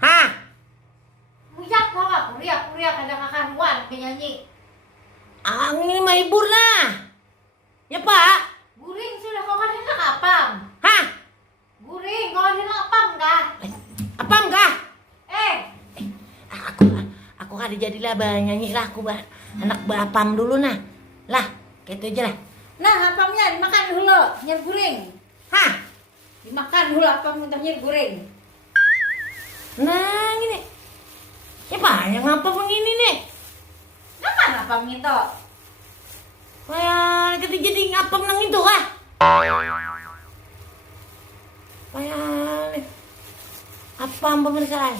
Hah? Muyak kok gak kuriak ada kakaruan penyanyi. Ini mah hibur lah. Ya Pak. Guring sudah kau kan hendak apam. Hah? Guring kau hendak apam kah? Apa enggak? Eh, Aku kada jadilah nyanyi lah aku anak berapam dulu nah. Lah, kayak itu aja lah. nah apamnya dimakan dulu, nyir guring. Hah? Dimakan dulu apam untuk nyir guring. Nah, gini. Ya banyak ngapa begini nih? Nama apam itu? Kayak kita jadi ngapam nang itu kah? Kayak apa pemirsa?